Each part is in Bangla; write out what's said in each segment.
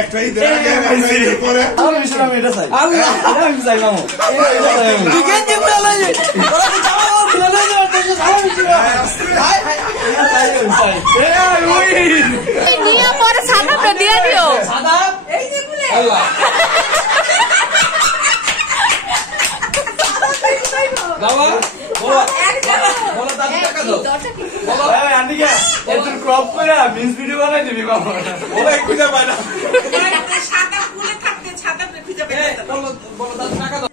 একটাই দেয়া পরে আর মিশরা আমি এটা চাই আল্লাহ আমি চাই না এটা চাই আমি চিকেন দি বলে ওরা তো চাওয়া বলে না তো সারা মিশরা হাই হাই চাই ওই নিয়ে পরে সাদাটা দিয়ে দিও সাদা এই যে বলে আল্লাহ বাবা বাবা বলো দাও টাকা দাও বলো এই আন্ডিকা একটু ক্রপ করে মিন্স ভিডিও বানাই দিবি বাবা ওরা খুঁজে পায় না সাদা ফুলে থাকতে সাদা খুঁজে পায় না বলো বলো দাও টাকা দাও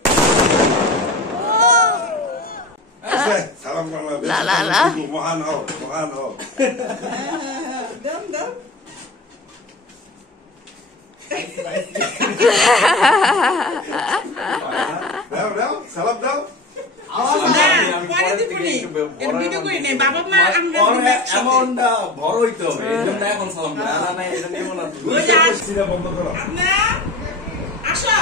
সালাম করলাম লা লা লা মহান হও দাম দাম দাও সালাম দাও পরে দিবনি এর ভিডিও কই নাই বাবা মা আমরা অ্যামাউন্টটা বড় হইতে হবে এজন্য এখন সালাম করে না না এটা নিব না ওই যা সিরা বন্ধ করো আপনা আসো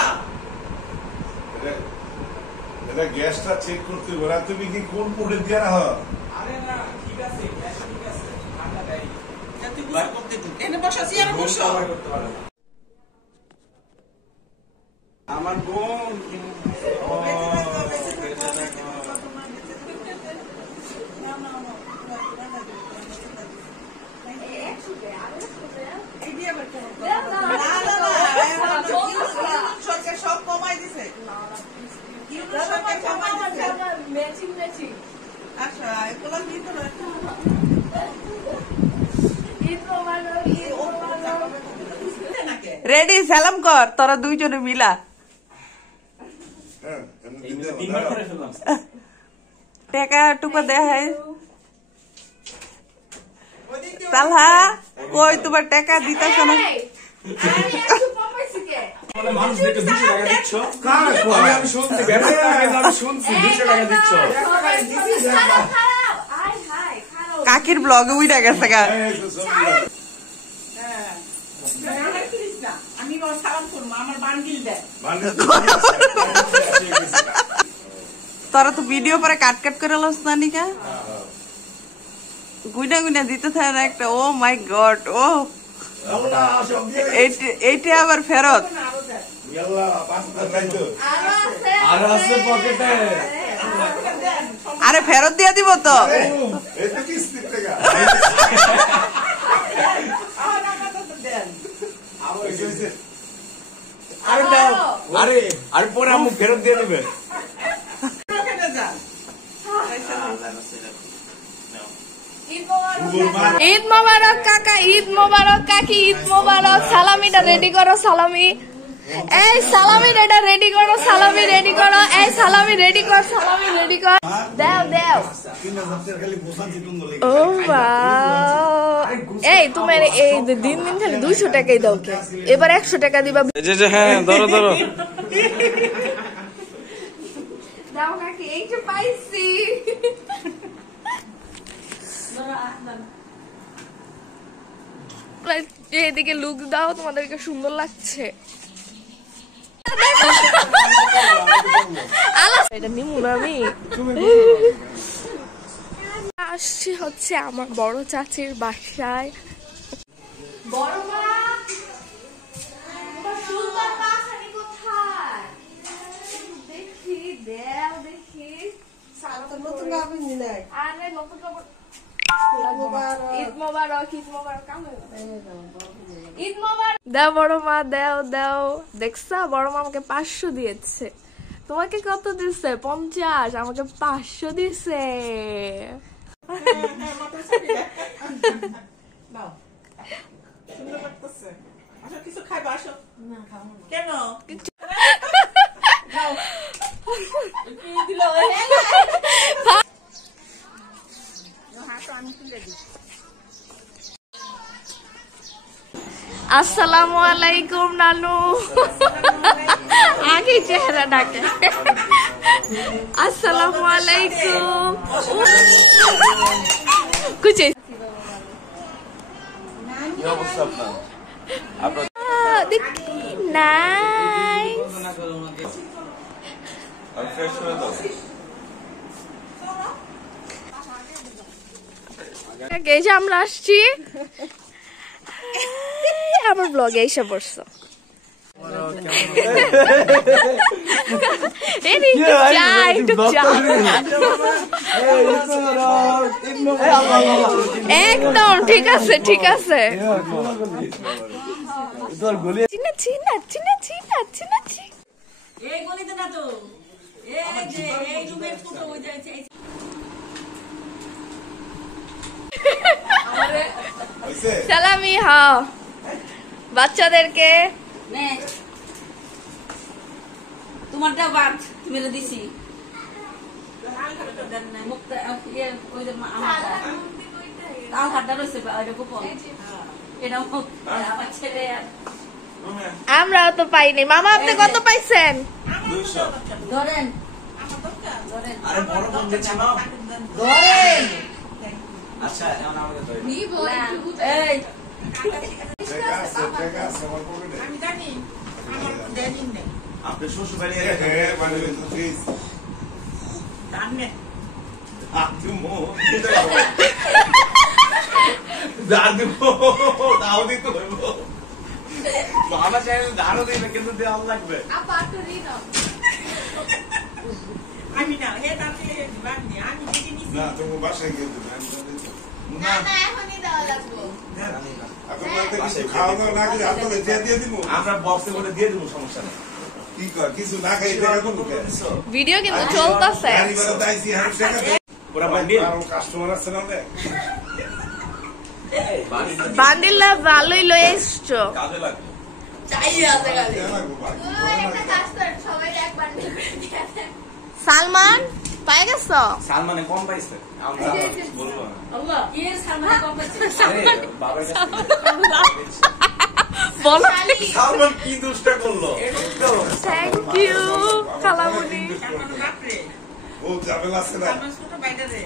এটা গ্যাসটা চেক করতে বলা তুমি কি কোন মোডে দিয়া রাখো আরে না ঠিক আছে গ্যাস ঠিক আছে ঠান্ডা দেই তুই বুঝ করতে দিন এনে বসা সিয়ারে বসো আমার বোন সব কমাই দিছে আচ্ছা এগুলো নিতে না রেডি সালাম কর তোরা দুইজনে মিলা হ্যাঁ তিনবার করে ফেললাম টাকা টুকা দেয় হয় তালহা কই তোমার টাকা দিতেছ না মানুষ দেখে 200 টাকা দিচ্ছ আমি শুনছি ব্যাপারটা আগে আমি শুনছি 200 টাকা দিচ্ছ কাকির ব্লগে উইটা গেছে গা আমি সালাম করবো আমার বান্ডিল দেয় তোরা তো ভিডিও পরে কাট কাট করে লস না নিকা গুইনা গুইনা দিতে থাকে না একটা ও মাই গড ও এইটা আবার ফেরত আর আছে পকেটে আরে ফেরত দিয়ে দিব তো আরে দাও আরে আর পরে আমি ফেরত দিয়ে দিবে ঈদ মোবারক কাকা ঈদ মোবারক কাকি ঈদ মোবারক সালামিটা রেডি করো সালামি এই সালামি এটা রেডি করো সালামি রেডি করো এই সালামি রেডি কর সালামি রেডি কর দাও দাও ও বাও এই তুমি এই দিন দিন খালি 200 টাকাই দাও কে এবার 100 টাকা দিবা যে হ্যাঁ ধরো ধরো দাও কাকি এই যে পাইছি এদিকে লুক দাও তোমাদেরকে সুন্দর লাগছে এটা নিমু না আমি আসছি হচ্ছে আমার বড় চাচির বাসায় বড় মা সুন্দর বাসানি কোথায় দেখি দেও দেখি নতুন গাবি নিলাই আরে নতুন কাপড় ঈদ মোবারক ঈদ মোবারক ঈদ মোবারক দাও বড় মা দাও দাও দেখছা বড় মা আমাকে 500 দিয়েছে তোমাকে কত দিছে 50 আমাকে 500 দিছে কিছু খাইবা আসো কেন আসসালামু আলাইকুম নানু আগে চেহারা ডাকে আসসালামু আলাইকুম কুচে কি অবস্থা আপনার দেখি নাইস আর ফ্রেশ হয়ে দাও এই যে আমরা আসছি আমার ব্লগে এসে পড়ছো। একদম ঠিক আছে, ঠিক আছে। সালামি হ্যাঁ বাচ্চাদেরকে তোমারটা বাদ তুমি দিছি আমরাও তো পাইনি। মামা আপনি কত পাইছেন? ধরেন আপনি শ্বশুর বাড়ি কিন্তু দেওয়া লাগবে। আমি না হে তাতে দিবানি আমি দিদি নিছি না তোমার বাসায় গিয়ে দেবে। না না এখনই দেওয়া লাগবে। খাওয়া দাওয়া না করে আপনাদের দিয়ে দিব। আমরা বক্সে করে দিয়ে দেবো, সমস্যা নেই। কি কর কিছু না খাই টাকা কোন ভিডিও কিন্তু চলতেছে। কাস্টমার আছে না বান্ডিল ভালোই লয়ে এসছো। কাজে লাগবে। সালমান পাই গেছ? সালমানে কম পাইছে, আমরা বলবো না। আল্লাহ কি সালমান কম পাইছে? সালমান কি দুষ্টা করলো? থ্যাংক ইউ খালামুনি। বাপরে ও ঝামেলা আছে না। আমার ছোট বাইরে রে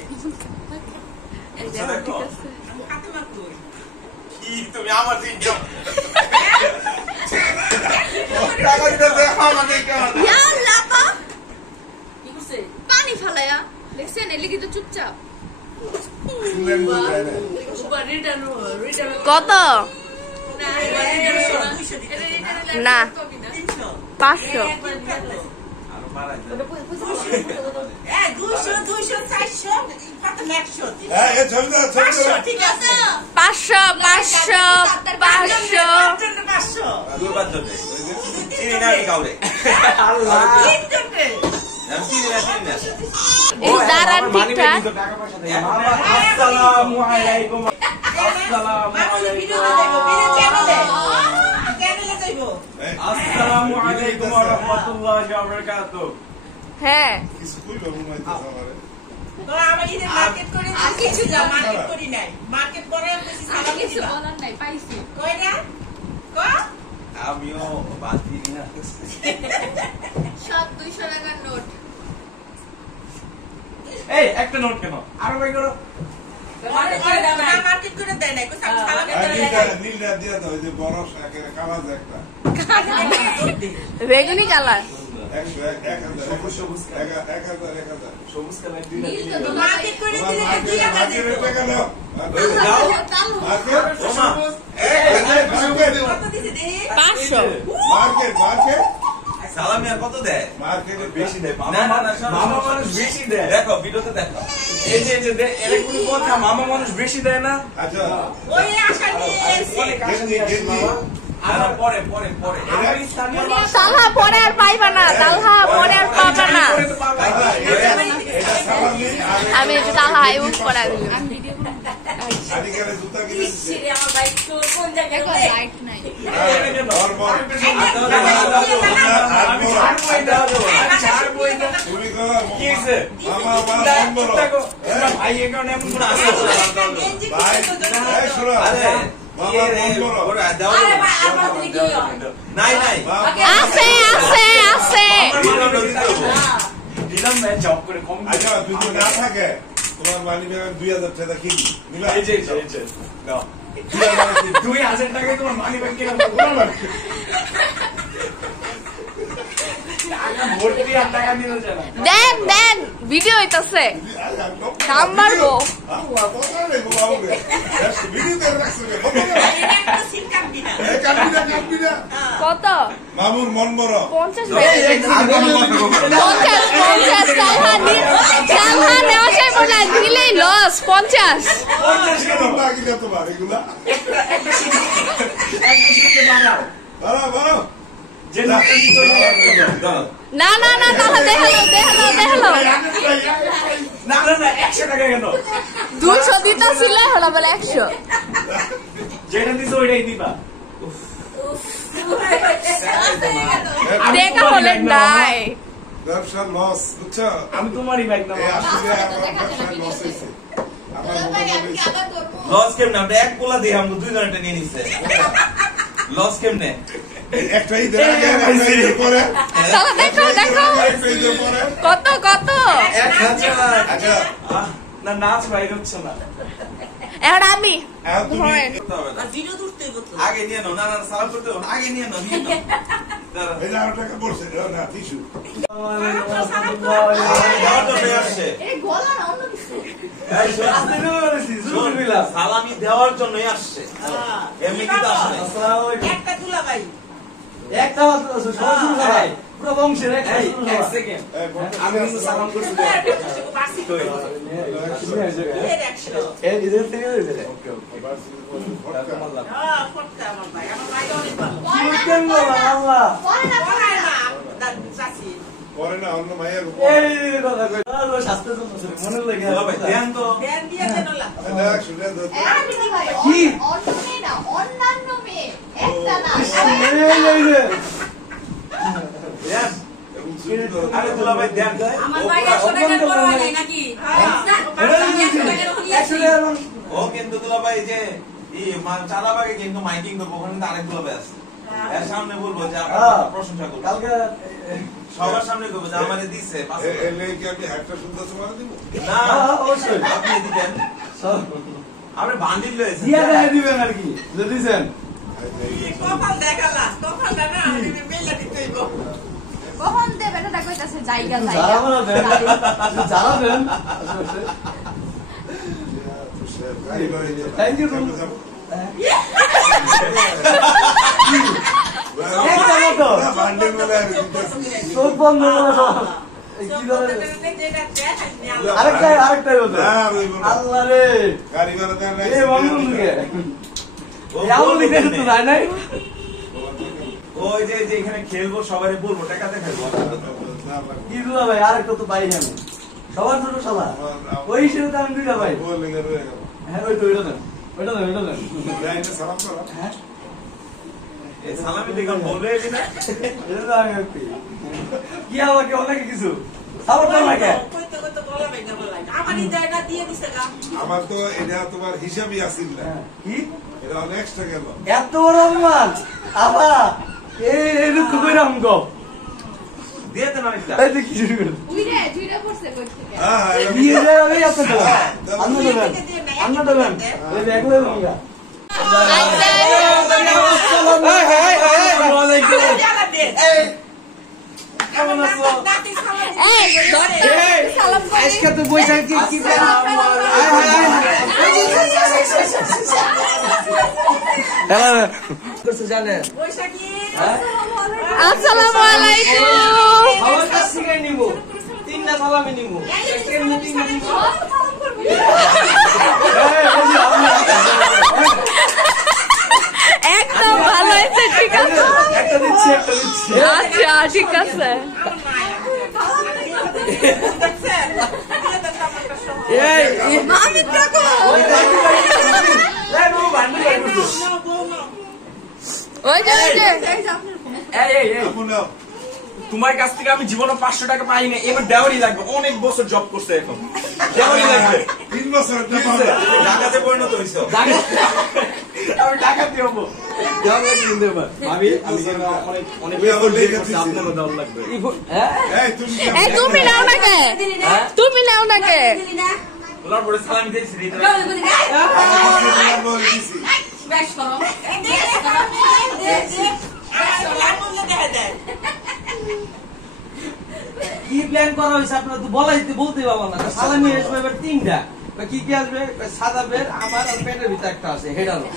এই যে ঠিক আছে। আমি হাতে মার কই কি তুমি আমার দিন যাও। টাকা দিতে দে আমাদের কেমন? ইয়া লাপা কি করছে? পানি ফালায়া দেখছেন এলি কিন্তু চুপচাপ। কত? না 500। আরো বাড়াই দে। 200 200 400 কত 100 ঠিক আছে 500 500 500 500 দুবার জন্য চিনি না আমি কাউরে। আল্লাহ 300 আমি চিনি না, চিনি না। দাঁড়ান ঠিকঠাক। আসসালামু আলাইকুম। আসসালামু ভিডিও আলাইকুম। দেখো ভিডিও চ্যানেলে যাইবো আসসালামু আলাইকুম ওয়া রাহমাতুল্লাহি ওয়া বারাকাতুহু। হ্যাঁ কিছু কইলো মনে হইতাছে আমারে। তো আমরা ইদে মার্কেট করে আর কিছু না মার্কেট করি নাই মার্কেট করে বেশি সালাম কিছু দিবা বলার নাই পাইছি। কই না ক আমিও বাদ দিই না। সব 200 টাকার নোট। এই একটা নোট কেন? আরো ভাই করো। মার্কেট করে দেয় নাই কই সালাম নীলটা দিয়া দাও ওই যে বড় শাকের কালা যে একটা বেগুনি কালার 100 1000 সবুজ 1000 সবুজ কালার দুই মার্কেট করে দিলে মার্কেটের টাকা নাও যাও। মার্কেট ওমা কত দিছে দে 500। মার্কেট সালামি আর কত দেয়? মার্কেটে বেশি দেয় না না না, মামা মানুষ বেশি দেয়। দেখো ভিডিওতে দেখো। এই যে এর কোনো কথা, মামা মানুষ বেশি দেয় না। আচ্ছা ওই আশা নিয়ে এসে অনেক আশা দিয়ে আসছে মামা। আর পরে পরে পরে তালহা পরে আর পাইবা না, তালহা পরে আর পাবা না। এটা সালাম নেই আর আমি একটু তালহা ইউজ করা দিলাম। আদিকালে জুতা কিনে দিচ্ছে রে আমার বাইক তো কোন জায়গায় দেখো রে? লাইট নাই। বর বর তুমি কো কি হইছে? মামা মন বড় ভাই এর কারণে এমন করে আসে। ভাই এই শোনো আরে মামা মন বড় ওরা দাও। আরে ভাই আমার তুমি কি হয়? নাই নাই। আছে আছে আছে। দিলাম না জব করে কম। আচ্ছা যদি না থাকে তোমার মানি ব্যাগ 2000 টাকা কিনি নিবা এই যে দাও। 2000 টাকায় তোমার মানি ব্যাগ কিনা টাকা ভর্তি আর টাকা দিতে চায় না। দেন দেন ভিডিও হইতাছে। দাম বাড়বো। কত? মামুর মন বড় 50 দিলেই লস 50। তোমার এগুলা বাড়াও না না না তাহলে দেখালো 100 টাকা কেন 200 দিতা ছিল হলো বলে 100 যেটা দিছো ওইটাই দিবা দেখা হলে নাই ব্যবসার লস বুঝছো আমি তোমারই বাইক না আসলে আমার ব্যবসার লস হয়েছে আমার লস কেমনে আমরা এক পোলা দিয়ে আমরা দুই জনটা নিয়ে নিছে লস কেমনে একটাই দেয়া গেছে পরে চলো দেখো কত 1000 আচ্ছা না নাচ বাইরে হচ্ছে না এখন আমি ধরেন ভিডিও তুলতে কত আগে নিয়ে নাও না সালাম করতে হবে আগে নিয়ে নাও এই যে 8 টাকা পড়ছে না টিস্যু সালামি দেওয়ার জন্যই আসছে এমনি কিন্তু আসে একটা দুলা ভাই একটা মাত্র সরাসরি সবাই পুরো বংশের এক সেকেন্ড আমি কিন্তু সালাম করছি এই ইদের থেকে হয়েছে ওকে আল্লাহ পরে না অন্য মায়ের এই কথা কই আল্লাহ শাস্তি জন্য মনে লাগে ভাই ধ্যান তো কি অন্যান্য মেয়ে একটা না আরে দুলা ভাই ধ্যান আমার ভাই 100 টাকার বড় হয় নাই নাকি ও কিন্তু দুলা ভাই যে চাঁদাবাগে কিন্তু মাইকিং করবো ওখানে কিন্তু আরেক দুলা ভাই আছে এর সামনে বলবো যে আপনার প্রশংসা করবো কালকে সবার সামনে করবো যে আমারে দিচ্ছে এলে কি আমি একটা সুন্দর তোমার দিব না অবশ্যই আপনি দিবেন আপনি বান্ডিল লয়েছেন দিয়া দেখাই দিবেন আর কি বুঝছেন কপাল দেখালা কপালটা না মেলা দিতে হইব কখন দেবে এটা কইতাছে জায়গা যারা বলা দেন যারা দেন থ্যাংক ইউ একটা মতো বান্ডেল বলে চোখ বন্ধ কি ধরনের আরেকটাই হতো আল্লাহ রে গাড়ি ভাড়া দেন এই বন্ধুকে এমন লিখে তো যায় নাই ওই যে এখানে খেলবো সবাই বলবো টাকাতে খেলবো কি দুলা ভাই আরেকটা তো পাই আমি সবার ছোট শালা ওই হিসেবে তো আমি দুইটা ভাই হ্যাঁ ওই তো ওইটা দেন সালাম করো হ্যাঁ এই সালামি দেখুন বলবে কিনা এটা তো আমি একটু কি আমাকে অনেক কিছু সাপোর্ট করো নাকি কইতে কইতে বলা ভাই না বলাই আমারই জায়গা দিয়ে দিছে গা আমার তো এটা তোমার হিসাবই আসিল না কি এটা অনেক এক্সট্রা গেল এত বড় অভিমান আবা এই রুক কইরাম গো দিয়ে দেন অনেকটা এই যে কি শুরু করে জুইরা পড়ছে কই থেকে হ্যাঁ দিয়ে দেন আমি আপনাদের আন্ন দেবেন এই যে একলাই লঙ্গা আসসালামু আলাইকুম জায়গা দে কেমন আছো এই সালাম করি আজকে তো বইটা কি করছে জানে বৈশাখী আসসালামু আলাইকুম আমার কাছ থেকে নিব তিনটা সালামি নিব একদম ভালো হয়েছে ঠিক আছে একটা দিচ্ছি আচ্ছা ঠিক আছে এই মামি দেখো ওই বাবু বান্ডু ওই যে এই তোমার কাছ থেকে আমি জীবনে 500 টাকা পাই না এবার দেওয়ারই লাগবে অনেক বছর জব করছে এখন দেওয়ারই লাগবে 3 বছর ঢাকাতে পরিণত হইছো আমি টাকা দিব দাম লাগবে কিন্তু এবার ভাবি আমি অনেক অনেক আপনাকে দাম লাগবে হ্যাঁ এই তুমি তুমি নাও না কে তুমি নাও না কে বলার পরে সালামি দিয়েছি বেশ করো কি প্ল্যান করা হয়েছে আপনারা তো বলতেই পারলাম না। সালামি আসবে এবার 3টা, কি কি আসবে? সাদা বের, আমার আর পেটের ভিতরে একটা আছে, হেড আলো।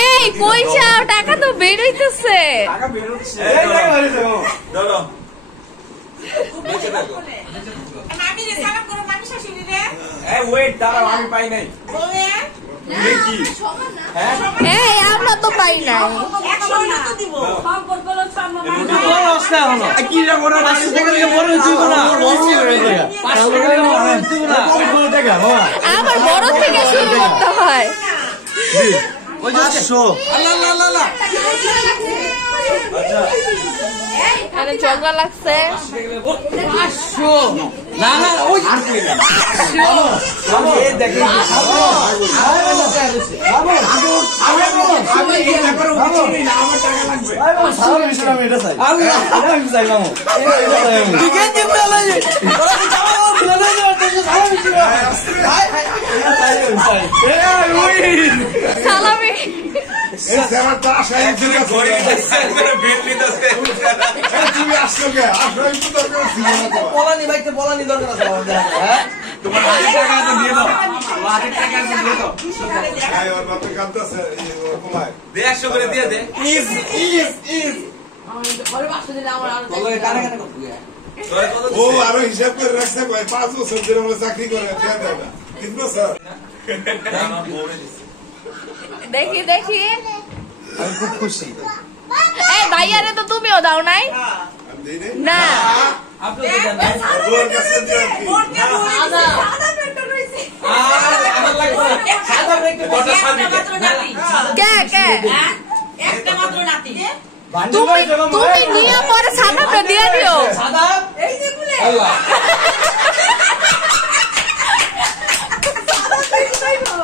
এই কই যাও, টাকা তো বের হইতেছে। মামি রে সালাম করো, মামি শাশুড়ি রে। আমি পাই নাই। বলে এই আমরা তো পাই না। 100 তো দিব। সম্পর্ক হলো সম্মান। বড় অবস্থা হলো কি রে বড় 500 টাকা দিয়ে বড় হইতো না, 500 টাকা দিয়ে বড় হইতো না। আবার বড় থেকে শুরু করতে হয়। ওই যে 500 আল্লাহ আল্লাহ আল্লাহ। আরে ঝগড়া লাগছে। 500 না না ওই 500 এই দেখেন সালামি তুমি আসছো কে? আসো একটু দরকার ছিল না তোমার। বলানি ভাইতে বলানি দরকার আছে আমাদের, হ্যাঁ তোমার হাতে টাকা আছে দিয়ে দাও। হাতে টাকা আছে দিয়ে দাও। এই ওর বাপে কাঁদতেছে, এই ওর কমায়। 150 করে দিয়ে দে। বলে কানে কানে কত তোরে কত ও দিছে? আরো হিসাব করে রাখছে ভাই, 5 বছর ধরে আমরা চাকরি করে দেয়া দেয় না। 3 বছর। আমার বউরে দিছে। দেখি দেখি। আমি খুব খুশি। এই ভাইয়ারে তো তুমিও দাও নাই আমি দেই নাই। না। আপনি তো জানেন ওর কাছে দিয়ে কি? আমার লাগবে সাদা ব্রেকে কটা সাবি দে। কে কে একটা মাত্র নাতি। তুমি তুমি নিয়ে পরে সাদাটা দিয়ে দিও। সাদা এই যে বলে আল্লাহ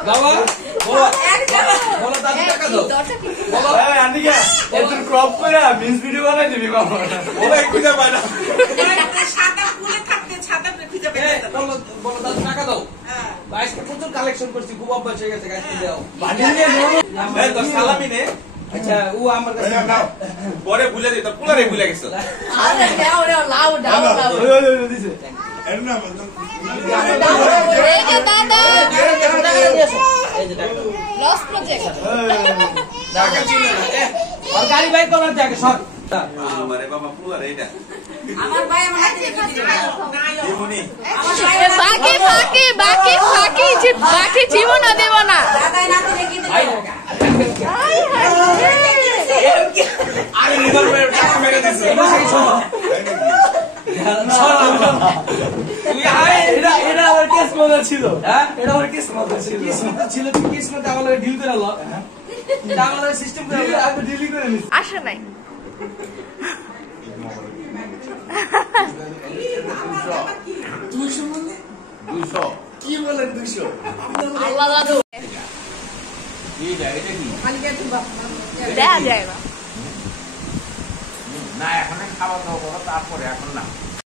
বাবা বলো বলো দাদু টাকা দাও বলো এই আন্টিকা একটু ক্রপ করে মিন্স ভিডিও বানাই দিবি বাবা বলে খুঁজে পায় না। সাদা ফুলে থাকতে সাদা খুঁজে পেয়ে যেত। বলো বলো দাদু টাকা দাও হ্যাঁ। আজকে প্রচুর কালেকশন করছি, খুব অভ্যাস হয়ে গেছে গাইতে দাও এই তোর সালামি নে। আচ্ছা ও আমার কাছে ভাইয়া নাও। পরে ভুলে দিই, তোর পুলারে ভুলে গেছ। আরে দাও দাও লাও দাও দাও দিছে এর না মানে এই যে দাদা লস প্রজেক্ট। টাকা ছিল না আর গাড়ি বাইক করার জায়গা সব আমারে বাবা পুলারে এটা। আমার ভাই আমার হাতে রেখে দিল। দিমুনি। আমার ভাই বাকি বাকি বাকি বাকি বাকি জীবন দেব না। দাদাই নাতি রেখে দিল। আরে লিভার টাকা মেরে দিছে। এটা আমার কিসমত ছিল, হ্যাঁ এটা আমার কিসমত ছিল, কিসমত ছিল তো কিসমত আমাদের ডিল করে আলো, এটা আমাদের সিস্টেম করে আলো, আমি ডিল করে নিছি। আসে নাই। 200 কি বলেন 200? আল্লাহ দাদু এটা কি? দেয়া যায় না। না এখন খাওয়া দাওয়া করো, তারপরে এখন না।